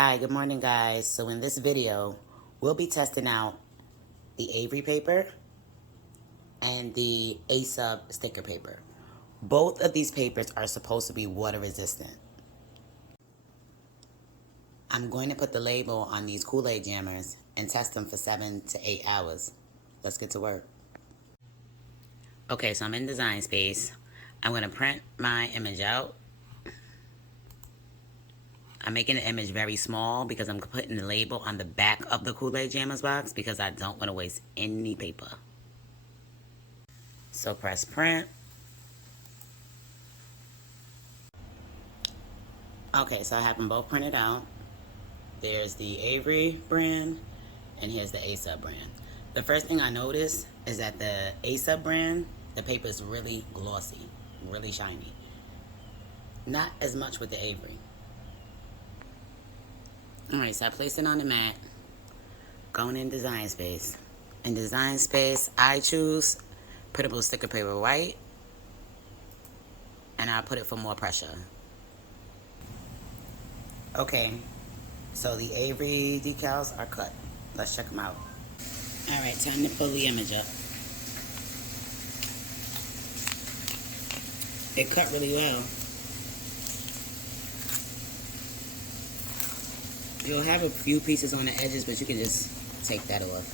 Hi, good morning guys. So in this video, we'll be testing out the Avery paper and the A-Sub sticker paper. Both of these papers are supposed to be water resistant. I'm going to put the label on these Kool-Aid jammers and test them for 7 to 8 hours. Let's get to work. Okay, so I'm in Design Space. I'm going to print my image out. I'm making the image very small because I'm putting the label on the back of the Kool-Aid Jammers box because I don't want to waste any paper. So press print. Okay, so I have them both printed out. There's the Avery brand and here's the A-Sub brand. The first thing I noticed is that the A-Sub brand, the paper is really glossy, really shiny. Not as much with the Avery. Alright, so I placed it on the mat. Going in Design Space. In Design Space, I choose printable sticker paper white. And I'll put it for more pressure. Okay, so the Avery decals are cut. Let's check them out. Alright, time to pull the image up. It cut really well. You'll have a few pieces on the edges, but you can just take that off.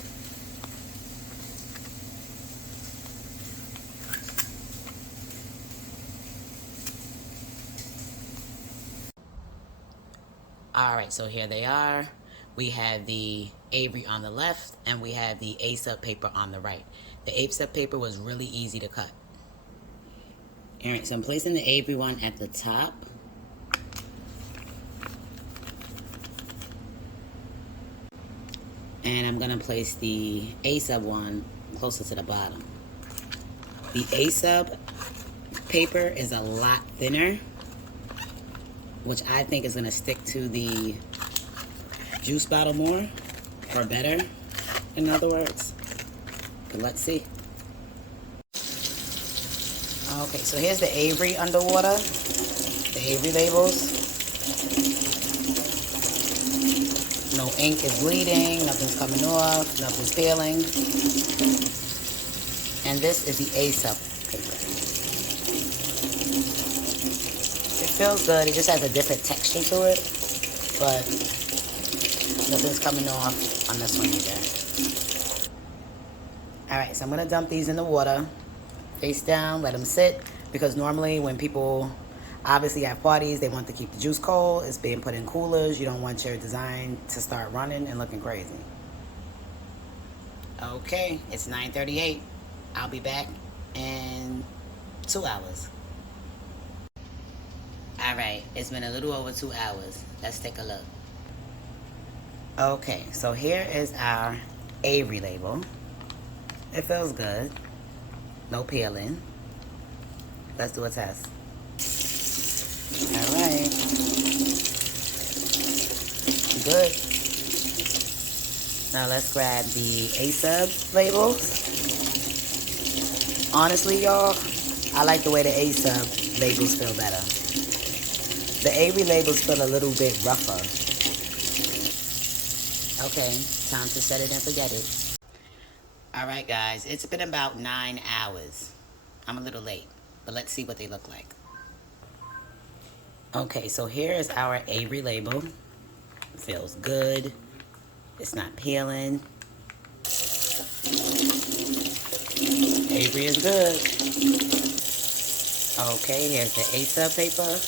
Alright, so here they are. We have the Avery on the left, and we have the A-Sub paper on the right. The A-Sub paper was really easy to cut. Alright, so I'm placing the Avery one at the top. And I'm gonna place the A-Sub one closer to the bottom. The A-Sub paper is a lot thinner, which I think is gonna stick to the juice bottle more, or better, in other words. But let's see. Okay, so here's the Avery underwater, the Avery labels. No ink is bleeding, nothing's coming off, nothing's peeling. And this is the A-Sub paper. It feels good, it just has a different texture to it, but nothing's coming off on this one either. Alright, so I'm gonna dump these in the water, face down, let them sit, because normally when people obviously have parties, they want to keep the juice cold. It's being put in coolers. You don't want your design to start running and looking crazy. Okay, it's 9:38. I'll be back in 2 hours. Alright, it's been a little over 2 hours. Let's take a look. Okay, so here is our Avery label. It feels good. No peeling. Let's do a test. Alright. Good. Now let's grab the A-Sub labels. Honestly, y'all, I like the way the A-Sub labels feel better. The Avery labels feel a little bit rougher. Okay, time to set it and forget it. Alright guys, it's been about 9 hours. I'm a little late, but let's see what they look like. Okay, so here is our Avery label. Feels good. It's not peeling. Avery is good. Okay, here's the A-Sub paper.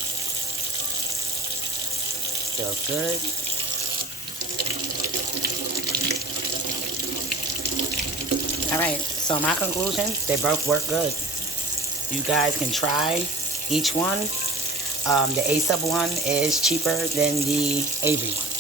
Feels good. Alright, so my conclusion, they both work good. You guys can try each one. The A-Sub one is cheaper than the Avery one.